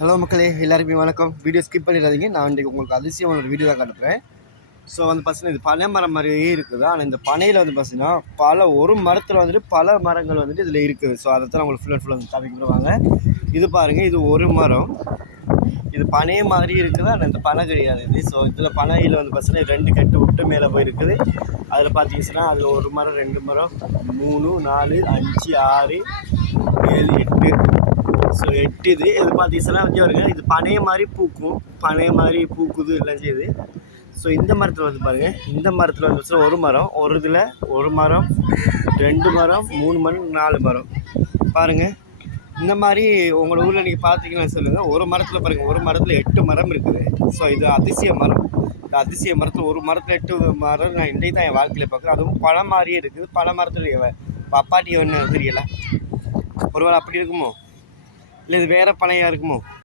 Hello மக்களே, எல்லாருக்குமே வணக்கம். வீடியோ ஸ்கிப் பண்ணிடாதீங்க. நான் இன்றைக்கி உங்களுக்கு அதிசயமான ஒரு வீடியோ தான் காட்டுறேன். ஸோ பார்த்தீங்கன்னா இது பனை மரம் மாதிரியே இருக்குது. ஆனால் இந்த பனையில் பார்த்தீங்கன்னா ஒரு மரத்தில் பல மரங்கள் இதில் இருக்குது. ஸோ அதை தான் உங்களுக்கு ஃபுல் அண்ட் காமிக்கிடுவாங்க. இது பாருங்கள், இது ஒரு மரம். இது பனை மாதிரி இருக்குது, ஆனால் இந்த பனை கிடையாது இது. ஸோ இதில் பனையில் பார்த்தீங்கன்னா 2 கட்டு விட்டு மேலே போயிருக்குது. அதில் பார்த்தீங்கன்னா அதில் ஒரு மரம், 2 மரம், 3, 4, 5, 6, 7, 8. ஸோ 8 இது பார்த்தீங்கன்னா வருங்க. இது பனை மாதிரி பூக்கும், பனை மாதிரி பூக்குது எல்லாம் செய்யுது. ஸோ இந்த மரத்தில் பாருங்கள், இந்த மரத்தில் ஒரு மரம், ஒரு இதில் ஒரு மரம், 2 மரம், 3 மரம், 4 மரம் பாருங்கள். இந்த மாதிரி உங்களோட ஊரில் நீங்கள் பார்த்தீங்கன்னு சொல்லுங்கள். ஒரு மரத்தில் பாருங்கள், ஒரு மரத்தில் 8 மரம் இருக்குது. ஸோ இது அதிசய மரம். இந்த அதிசய மரத்தில் ஒரு மரத்தில் 8 மரம் நான் இன்றைக்கு தான் என் வாழ்க்கையில் பார்க்குறேன். அதுவும் பழம் மாதிரியே இருக்குது. பல மரத்தில் அப்பாட்டி ஒன்று தெரியலை. ஒருவேளை அப்படி இருக்குமோ, இல்லை இது வேறு பனையாக இருக்குமோ?